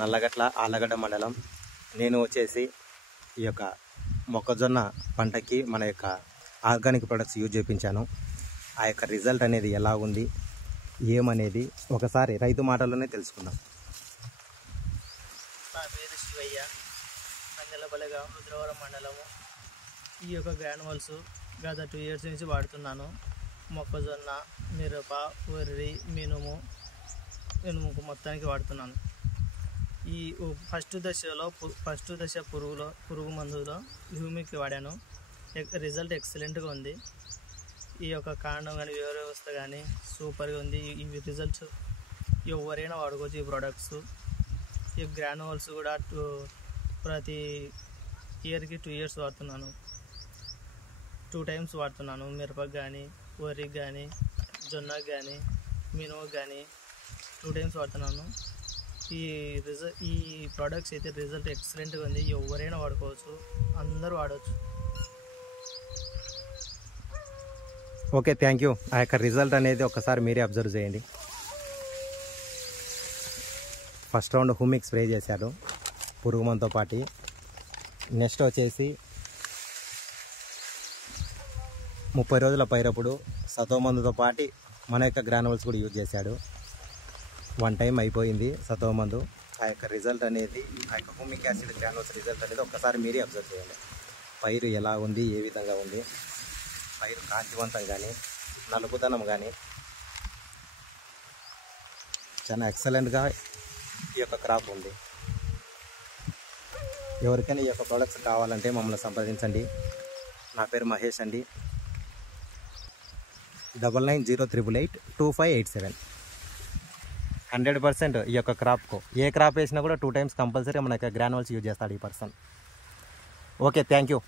నల్లగట్ల ఆళ్ళగడ్డ మండలం. నేను వచ్చేసి ఈ యొక్క మొక్కజొన్న పంటకి మన యొక్క ఆర్గానిక్ ప్రొడక్ట్స్ యూజ్ చేయించాను. ఆ యొక్క రిజల్ట్ అనేది ఎలా ఉంది ఏమనేది ఒకసారి రైతు మాటల్లోనే తెలుసుకుందాం. నా పేరు శివయ్య, అంజలపల్లిగా రుద్రవరం మండలము. ఈ యొక్క గ్రానువల్స్ గత 2 years నుంచి వాడుతున్నాను. మొక్కజొన్న, మిరప, వరి, మినుముకు మొత్తానికి వాడుతున్నాను. ఈ ఫస్ట్ దశ పురుగు మందులో హ్యూమిక్ వాడాను. రిజల్ట్ ఎక్సలెంట్గా ఉంది. ఈ యొక్క కాండం కానీ వ్యవహార వ్యవస్థ కానీ సూపర్గా ఉంది. ఈ రిజల్ట్స్ ఎవరైనా వాడుకోవచ్చు. ఈ ప్రోడక్ట్స్, ఈ గ్రానువల్స్ కూడా ప్రతి ఇయర్కి 2 years వాడుతున్నాను. 2 times వాడుతున్నాను. మిరపకు కానీ, వరికి కానీ, జొన్నకు కానీ, మినుముకు కానీ 2 times వాడుతున్నాను. ఈ ప్రోడక్ట్స్ అయితే రిజల్ట్ ఎక్సలెంట్గా ఉంది. ఎవరైనా వాడుకోవచ్చు, అందరూ వాడవచ్చు. Okay, thank you. ఆ యొక్క రిజల్ట్ అనేది ఒకసారి మీరే అబ్జర్వ్ చేయండి. ఫస్ట్ రౌండ్ హ్యూమిక్ స్ప్రే చేశాడు పురుగు మందుతో పాటు. నెక్స్ట్ వచ్చేసి 30 రోజుల పైరప్పుడు సతో మందుతో పాటు మన యొక్క గ్రానువల్స్ కూడా యూజ్ చేశాడు. 1 time అయిపోయింది సతో మందు. ఆ యొక్క రిజల్ట్ అనేది, ఆ యొక్క హ్యూమిక్ యాసిడ్ గ్రానువల్స్ రిజల్ట్ అనేది ఒక్కసారి మీరే అబ్జర్వ్ చేయండి. పైరు ఎలా ఉంది, ఏ విధంగా ఉంది, పైరు కాంతివంతం కానీ, నలుపుదనం కానీ చాలా ఎక్సలెంట్గా ఈ యొక్క క్రాప్ ఉంది. ఎవరికైనా ఈ యొక్క ప్రోడక్ట్స్ కావాలంటే మమ్మల్ని సంప్రదించండి. నా పేరు మహేష్ అండి. 9908882587. 100% ఈ యొక్క క్రాప్కు ఏ క్రాప్ వేసినా కూడా 2 times కంపల్సరీ మన యొక్క గ్రానువల్స్ యూజ్ చేస్తాడు ఈ పర్సన్. Okay, thank you.